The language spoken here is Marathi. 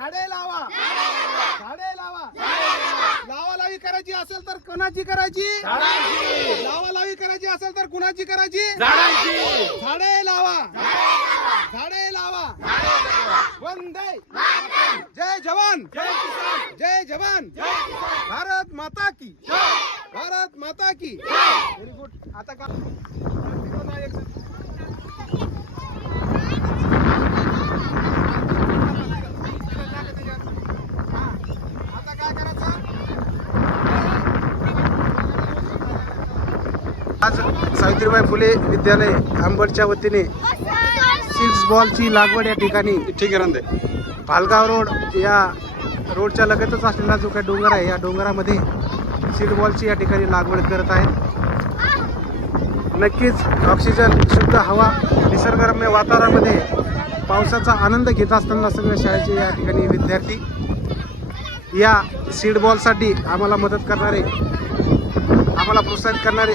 झाडे लावा. झाडे लावा. लावा. लावी. करायची असेल तर कोणाची करायची? लावा लावी करायची असेल तर कुणाची करायची? झाडे लावा. झाडे लावा. वंदे जय जवान. जय जवान. भारत माता की. भारत माता की. व्हेरी गुड आता का आज सावित्रीबाई फुले विद्यालय आंबडच्या वतीने सीड्स बॉलची लागवड या ठिकाणी ठीक आहे रंदे. पालगाव रोड या रोडच्या लगतच असलेला जो काही डोंगर आहे या डोंगरामध्ये सीड बॉलची या ठिकाणी लागवड करत आहेत. नक्कीच ऑक्सिजन शुद्ध हवा निसर्गरम्य वातावरणामध्ये पावसाचा आनंद घेत असताना सगळ्या शाळेचे या ठिकाणी विद्यार्थी या सीड बॉलसाठी आम्हाला मदत करणारे आम्हाला प्रोत्साहित करणारे